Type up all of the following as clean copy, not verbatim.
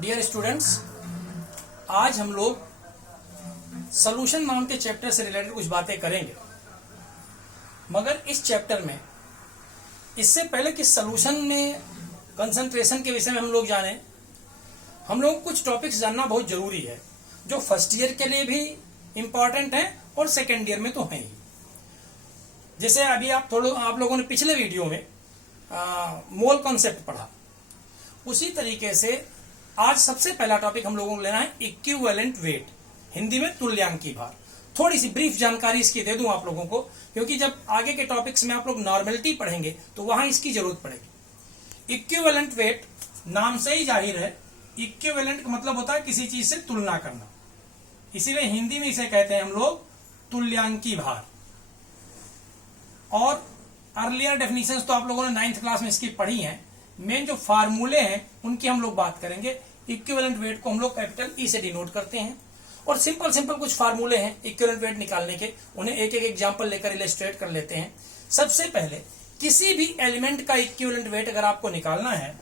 Dear students, आज हम लोग सॉल्यूशन नाम के चैप्टर से रिलेटेड कुछ बातें करेंगे। मगर इस चैप्टर में इससे पहले कि सॉल्यूशन में कंसंट्रेशन के विषय में हम लोग जाने, हम लोग कुछ टॉपिक्स जानना बहुत जरूरी है जो फर्स्ट ईयर के लिए भी इम्पॉर्टेंट है और सेकेंड ईयर में तो है ही। जैसे अभी आप लोगों ने पिछले वीडियो में मोल कॉन्सेप्ट पढ़ा, उसी तरीके से आज सबसे पहला टॉपिक हम लोगों को लेना है इक्विवेलेंट वेट, हिंदी में तुल्यांकी भार। थोड़ी सी ब्रीफ जानकारी इसकी दे दूं आप लोगों को, क्योंकि जब आगे के टॉपिक्स में आप लोग नॉर्मेलिटी पढ़ेंगे तो वहां इसकी जरूरत पड़ेगी। इक्विवेलेंट वेट नाम से ही जाहिर है, इक्विवेलेंट का मतलब होता है किसी चीज से तुलना करना, इसीलिए हिंदी में इसे कहते हैं हम लोग तुल्यांकी भार। और अर्लियर डेफिनेशंस तो आप लोगों ने 9th क्लास में इसकी पढ़ी हैं। मेन जो फार्मूले हैं उनकी हम लोग बात करेंगे। इक्विवेलेंट वेट को हम लोग कैपिटल ई से डिनोट करते हैं और सिंपल कुछ फार्मूले हैं इक्विवेलेंट वेट निकालने के, उन्हें एक एक एग्जांपल लेकर इलस्ट्रेट कर लेते हैं। सबसे पहले किसी भी एलिमेंट का इक्विवेलेंट वेट अगर आपको निकालना है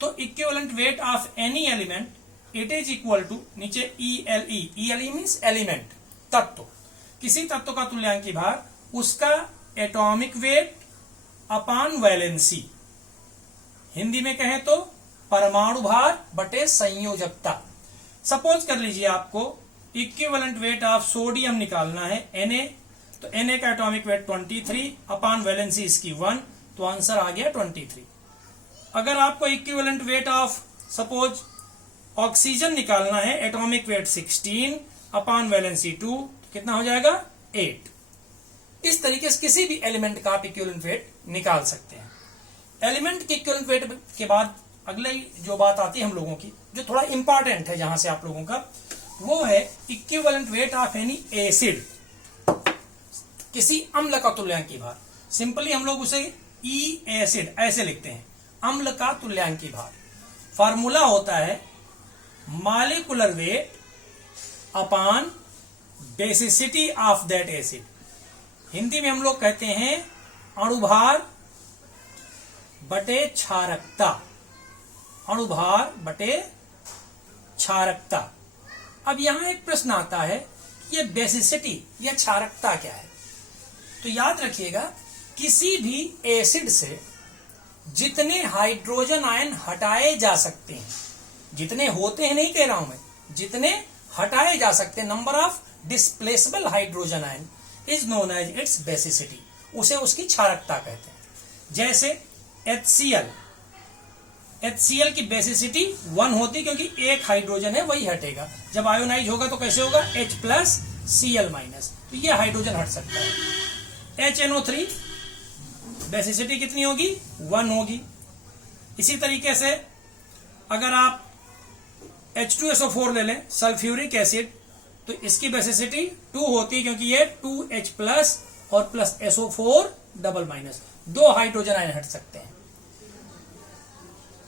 तो equivalent weight of any element it is equal to, नीचे ELE मीन्स एलिमेंट, तत्व, किसी तत्व का तुल्यांकी भार, उसका atomic weight upon valency, Hindi में कहें तो परमाणु भार बटे संयोजकता। सपोज कर लीजिए आपको इक्विवेलेंट वेट ऑफ सोडियम निकालना है Na, तो Na का एटॉमिक वेट 23 अपॉन वैलेंसी इसकी 1, तो आंसर आ गया 23। अगर आपको equivalent weight of suppose oxygen निकालना है, एटॉमिक वेट 16 अपॉन वैलेंसी 2, तो कितना हो जाएगा 8। इस तरीके से किसी भी एलिमेंट का आप इक्विवेलेंट वेट निकाल सकते हैं। एलिमेंट के इक्विवेलेंट वेट के बाद अगले जो बात आती है हम लोगों की, जो थोड़ा इंपॉर्टेंट है जहां से आप लोगों का, वो है equivalent weight of any acid, किसी अम्ल का तुल्यांकी भार। सिंपली हम लोग उसे ई एसिड ऐसे लिखते हैं, अम्ल का तुल्यांकी भार। फार्मूला होता है molecular weight upon basicity of that acid, Hindi में हम लोग कहते हैं अणुभार बटे क्षारकता, अणुभार बटे क्षारकता। अब यहां एक प्रश्न आता है कि ये बेसिसिटी या क्षारकता क्या है। तो याद रखिएगा, किसी भी एसिड से जितने हाइड्रोजन आयन हटाए जा सकते हैं, जितने होते हैं नहीं कह रहा हूं मैं, जितने हटाए जा सकते हैं, number of displaceable hydrogen ion is known as its basicity, उसे उसकी क्षारकता कहते हैं। जैसे HCl की बेसिसिटी 1 होती, क्योंकि एक हाइड्रोजन है वही हटेगा। जब आयोनाइज होगा तो कैसे होगा, H+Cl-, तो ये हाइड्रोजन हट सकता है। HNO3 बेसिसिटी कितनी होगी, 1 होगी। इसी तरीके से अगर आप H2SO4 ले लें, सल्फ्यूरिक एसिड, तो इसकी बेसिसिटी 2 होती है, क्योंकि ये 2H+ और प्लस SO4-, 2 हाइड्रोजन आयन हट सकते हैं।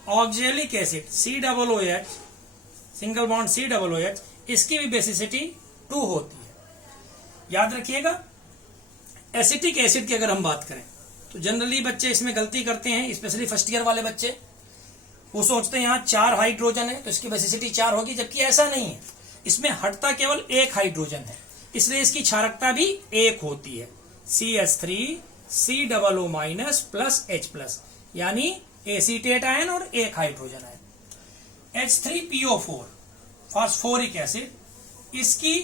Oxalic acid COOH, single bond COOH, इसकी भी बेसिसिटी 2 होती है। याद रखिएगा, एसिटिक एसिड की अगर हम बात करें तो जनरली बच्चे इसमें गलती करते हैं, स्पेशली फर्स्ट ईयर वाले बच्चे, वो सोचते हैं यहाँ 4 हाइड्रोजन है तो इसकी बेसिसिटी 4 होगी, जबकि ऐसा नहीं है। इसमें हटता केवल 1 हाइड्रोजन है, इसलिए इसकी क्षारकता भी 1 होती है, CH3 COO- प्लस H+, यानी एसीटेट आयन और 1 hydrogen ion. H3PO4 phosphoric acid, इसकी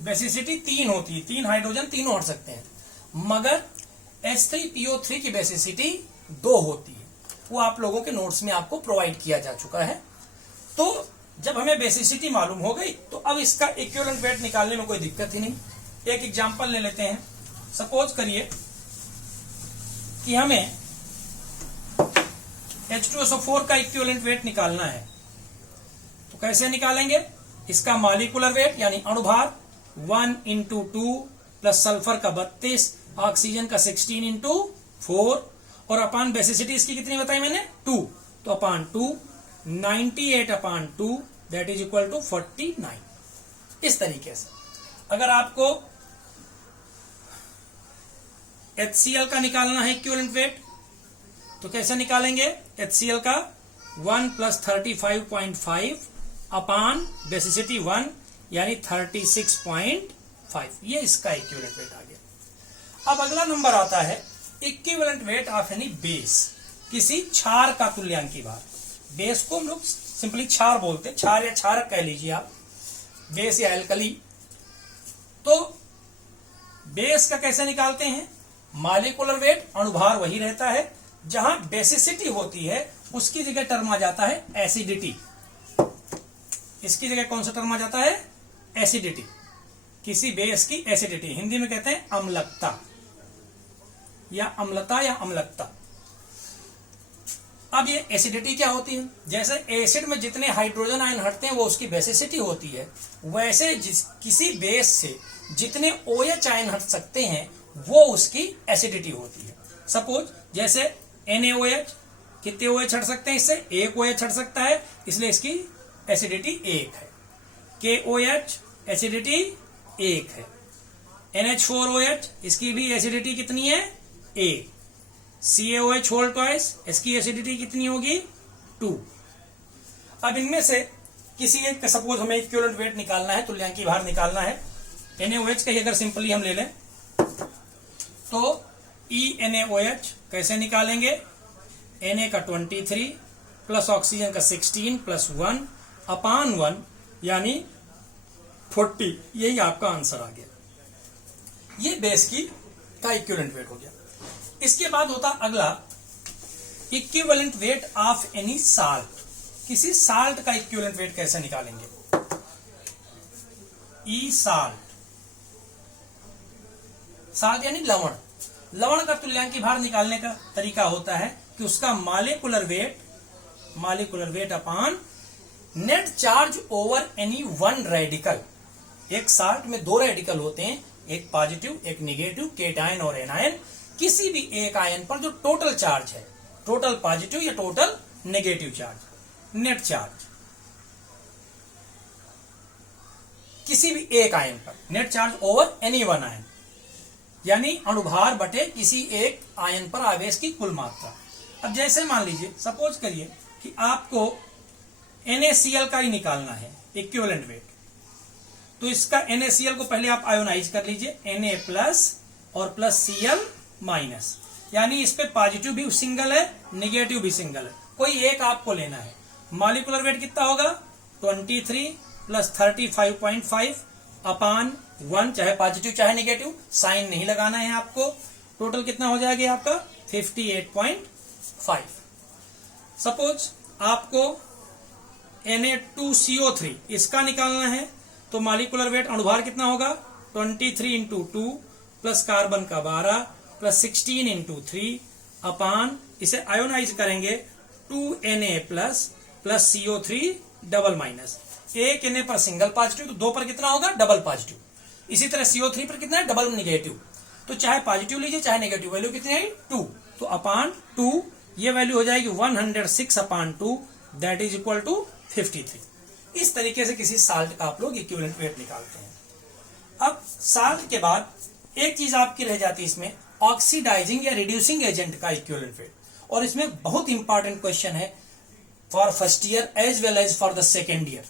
बेसिसिटी 3 होती है, 3 हाइड्रोजन तीनों हट सकते हैं, मगर H3PO3 की बेसिसिटी 2 होती है। वो आप लोगों के नोट्स में आपको प्रोवाइड किया जा चुका है। तो जब हमें बेसिसिटी मालूम हो गई तो अब इसका इक्विवेलेंट वेट निकालने में कोई दिक्कत ही नहीं। एक एग्जांपल ले लेते हैं। सपोज करिए कि हमें H2SO4 का इक्विवेलेंट वेट निकालना है, तो कैसे निकालेंगे, इसका मॉलिक्यूलर वेट यानी अणुभार 1 × 2 प्लस सल्फर का 32, ऑक्सीजन का 16 × 4, और अपॉन बेसिसिटी इसकी कितनी बताई मैंने, 2, तो upon 2 98 upon 2 that is equal to 49। इस तरीके से अगर आपको HCl का निकालना है इक्विवेलेंट वेट, तो कैसे निकालेंगे, HCl का 1 प्लस 35.5 अपान बेसिसिटी 1 यानी 36.5, ये इसका इक्विवेलेंट वेट आ गया। अब अगला नंबर आता है equivalent weight of any base, किसी क्षार का तुल्यांकी भार। बेस को हम लोग सिंपली क्षार बोलते हैं, क्षार या क्षारक कह लीजिए आप, बेस या एल्कली। तो बेस का कैसे निकालते हैं? मॉलिक्यूलर वेट, अणुभार वही रहता है, जहां बेसिसिटी होती है उसकी जगह टर्म आ जाता है एसिडिटी। इसकी जगह कौन सा टर्म आ जाता है? एसिडिटी। किसी बेस की एसिडिटी, हिंदी में कहते हैं अम्लकता या अम्लता या अम्लकता। अब ये एसिडिटी क्या होती है? जैसे एसिड में जितने हाइड्रोजन आयन हटते हैं वो उसकी बेसिसिटी होती है, वैसे किसी बेस से जितने OH आयन हट सकते हैं वो उसकी एसिडिटी होती है। सपोज जैसे NaOH, कितने OH हट सकते हैं इससे? एक OH हट सकता है, इसलिए इसकी एसिडिटी 1 है। KOH एसिडिटी 1 है। NH4OH, इसकी भी एसिडिटी कितनी है? 1। CaOH होल ट्वाइस, इसकी एसिडिटी कितनी होगी? 2। अब इनमें से किसी एक का सपोज हमें इक्विवेलेंट वेट निकालना है, तुल्यांकी भार निकालना है। NaOH का ही अगर सिंपली हम ले लें तो ENaOH कैसे निकालेंगे? Na का 23 प्लस ऑक्सीजन का 16 प्लस 1 अपान 1 यानी 40, यही आपका आंसर आ गया। ये बेस की का इक्विवेलेंट वेट हो गया। इसके बाद होता अगला equivalent weight of any salt. किसी साल्ट का इक्विवेलेंट वेट कैसे निकालेंगे? ई साल्ट, साल्ट यानी लवण। लवण का तुल्यांकी भार निकालने का तरीका होता है कि उसका molecular weight upon net charge over any one radical. एक साल्ट में 2 रेडिकल होते हैं, एक पॉजिटिव एक निगेटिव, केटायन और एनायन। किसी भी एक आयन पर जो टोटल चार्ज है, टोटल पॉजिटिव या total negative charge, net charge, किसी भी एक आयन पर net charge over any one ion, यानी अणुभार बटे किसी एक आयन पर आवेश की कुल मात्रा। अब जैसे मान लीजिए, सपोज करिए कि आपको NaCl का ही निकालना है इक्विवेलेंट वेट, तो इसका NaCl को पहले आप आयोनाइज कर लीजिए, Na प्लस और प्लस Cl माइनस, यानी इस पे पॉजिटिव भी सिंगल है, नेगेटिव भी सिंगल है, कोई एक आपको लेना है। मॉलिक्यूलर वेट कितना होगा? 23 प्लस 35.5 अपान 1, चाहे पॉजिटिव चाहे नेगेटिव, साइन नहीं लगाना है आपको। टोटल कितना हो जाएगा आपका? 58.5। सपोज आपको Na2CO3 इसका निकालना है, तो मॉलिक्यूलर वेट अणुभार कितना होगा? 23 इंटू 2 प्लस कार्बन का 12 प्लस 16 इंटू 3 अपान, इसे आयोनाइज करेंगे 2Na plus plus CO3 double minus. एक Na पर सिंगल पॉजिटिव, तो 2 पर कितना होगा? Double positive. इसी तरह CO3 पर कितना है? Double negative. तो चाहे पॉजिटिव लीजिए चाहे नेगेटिव, वैल्यू कितनी है? 2। तो अपान 2 ये वैल्यू हो जाएगी 106 अपान 2, दैट इज इक्वल टू 53। इस तरीके से किसी साल्ट का आप लोग इक्विवेलेंट वेट निकालते हैं। अब साल्ट के बाद एक चीज आपकी रह जाती है इसमें, ऑक्सीडाइजिंग या रिड्यूसिंग एजेंट का इक्विवेलेंट वेट। और इसमें बहुत इंपॉर्टेंट क्वेश्चन है for first year as well as for the second year.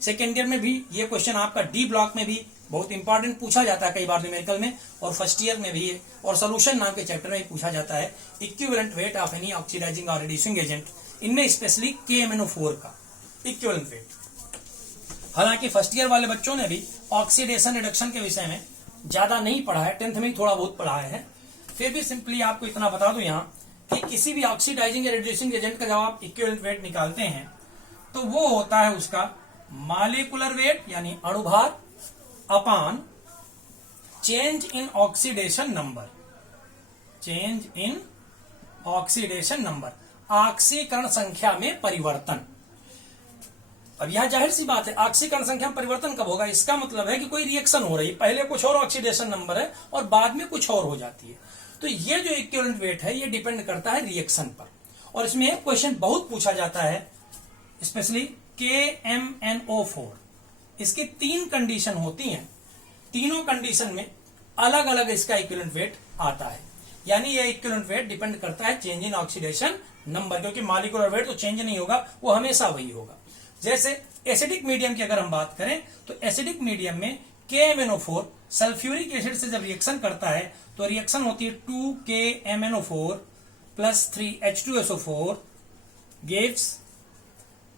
Second year में भी ये क्वेश्चन आपका डी ब्लॉक में भी बहुत इंपॉर्टेंट पूछा जाता है कई बार न्यूमेरिकल में, और फर्स्ट ईयर में भी है, और सोल्यूशन नाम के चैप्टर में पूछा जाता है equivalent weight of any oxidising और रिड्यूसिंग एजेंट। इनमें स्पेशली KMnO4 का इक्विवेलेंट वेट। हालांकि फर्स्ट ईयर वाले बच्चों ने भी ऑक्सीडेशन रिडक्शन के विषय में ज्यादा नहीं पढ़ा है, 10th में ही थोड़ा बहुत पढ़ा है, फिर भी सिंपली आपको इतना बता दूं यहाँ कि किसी भी ऑक्सीडाइजिंग या रिड्यूसिंग एजेंट का जब आप इक्विवेलेंट वेट निकालते हैं तो वो होता है उसका मॉलिक्यूलर वेट यानी अणुभार upon change in oxidation number, change in oxidation number, ऑक्सीकरण संख्या में परिवर्तन। अब यह जाहिर सी बात है, ऑक्सीकरण संख्या में परिवर्तन कब होगा? इसका मतलब है कि कोई रिएक्शन हो रही है, पहले कुछ और ऑक्सीडेशन नंबर है और बाद में कुछ और हो जाती है। तो ये जो इक्विवेलेंट वेट है ये डिपेंड करता है रिएक्शन पर। और इसमें एक क्वेश्चन बहुत पूछा जाता है, स्पेशली KMnO4। इसकी 3 कंडीशन होती हैं, तीनों कंडीशन में अलग अलग इसका इक्विवेलेंट वेट आता है, यानी ये इक्विवेलेंट वेट डिपेंड करता है चेंज इन ऑक्सीडेशन नंबर, क्योंकि मॉलिक्यूलर वेट तो चेंज नहीं होगा, वो हमेशा वही होगा। जैसे एसिडिक मीडियम की अगर हम बात करें तो एसिडिक मीडियम में KMnO4 सल्फ्यूरिक एसिड से जब रिएक्शन करता है तो रिएक्शन होती है 2KMnO4 plus 3H2SO4 gives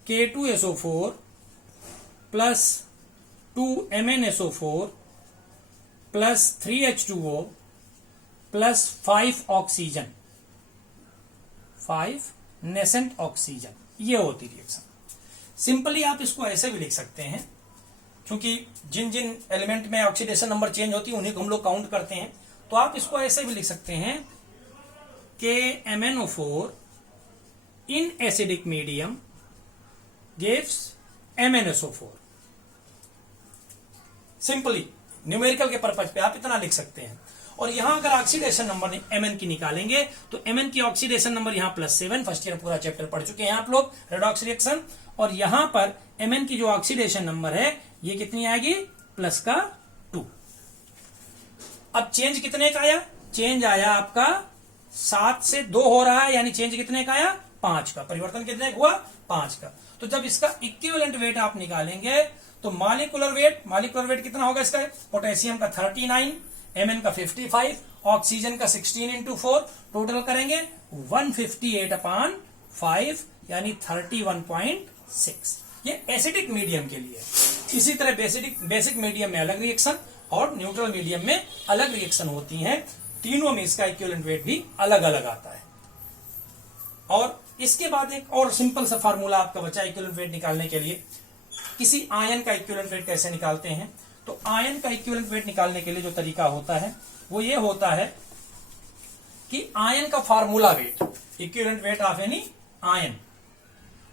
K2SO4 plus 2MnSO4 plus 3H2O plus 5 oxygen, 5 nascent oxygen, ये होती रिएक्शन। सिंपली आप इसको ऐसे भी लिख सकते हैं, क्योंकि जिन जिन एलिमेंट में ऑक्सीडेशन नंबर चेंज होती है उन्हीं को हम लोग काउंट करते हैं, तो आप इसको ऐसे भी लिख सकते हैं KMnO4 in acidic medium gives MnSO4। Simply numerical के पर्पज पे आप इतना लिख सकते हैं। और यहां अगर ऑक्सीडेशन नंबर Mn की निकालेंगे तो Mn की ऑक्सीडेशन नंबर यहां +7, फर्स्ट ईयर पूरा चैप्टर पढ़ चुके हैं आप लोग, रेडॉक्स रिएक्शन। और यहां पर Mn की जो ऑक्सीडेशन नंबर है ये कितनी आएगी, +2। अब चेंज कितने का आया, चेंज आया आपका 7 से 2 हो रहा है, यानी चेंज कितने का आया, 5 का, परिवर्तन कितने का हुआ, 5 का। तो जब इसका इक्विवेलेंट वेट आप निकालेंगे तो मॉलिक्यूलर वेट कितना होगा इसका, पोटेशियम का 39, Mn का 55, ऑक्सीजन का 16 × 4, टोटल करेंगे 158/5 यानी 31.6। ये एसिडिक मीडियम के लिए। इसी तरह बेसिक मीडियम में अलग रिएक्शन और न्यूट्रल मीडियम में अलग रिएक्शन होती हैं, तीनों में इसका इक्विवेलेंट वेट भी अलग अलग आता है। और इसके बाद एक और सिंपल सा फार्मूला आपका बचा इक्विवेलेंट वेट निकालने के लिए। किसी आयन का इक्विवेलेंट वेट कैसे निकालते हैं, तो आयन का इक्विवेलेंट वेट निकालने के लिए जो तरीका होता है वो ये होता है कि आयन का formula wait, equivalent weight of any ion,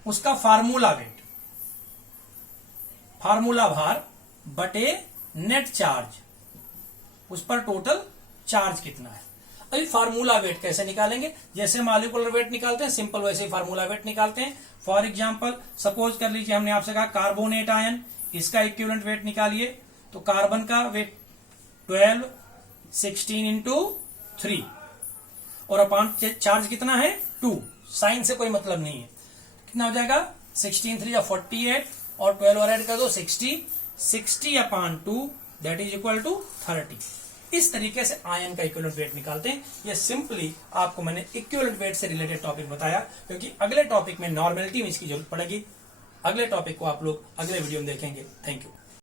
उसका फार्मूला वेट, फार्मूला भार बटे नेट चार्ज, उस पर टोटल चार्ज कितना है। अभी फार्मूला वेट कैसे निकालेंगे, जैसे मॉलिक्यूलर वेट निकालते हैं सिंपल, वैसे ही फार्मूला वेट निकालते हैं। फॉर एग्जांपल सपोज कर लीजिए हमने आपसे कहा कार्बोनेट आयन, इसका इक्विवेलेंट वेट निकालिए, तो कार्बन का वेट 12, 16 × 3 और अपॉन चार्ज कितना है 2, साइन से कोई मतलब नहीं है, कितना हो जाएगा 16 3 या 48 और 12 और ऐड कर दो 60/2 दैट इज इक्वल टू 30। इस तरीके से आयन का इक्विवेलेंट वेट निकालते हैं। ये सिंपली आपको मैंने इक्विवेलेंट वेट से रिलेटेड टॉपिक बताया, क्योंकि अगले टॉपिक में नॉर्मेलिटी में इसकी जरूरत पड़ेगी। अगले टॉपिक को आप लोग अगले वीडियो में देखेंगे। Thank you.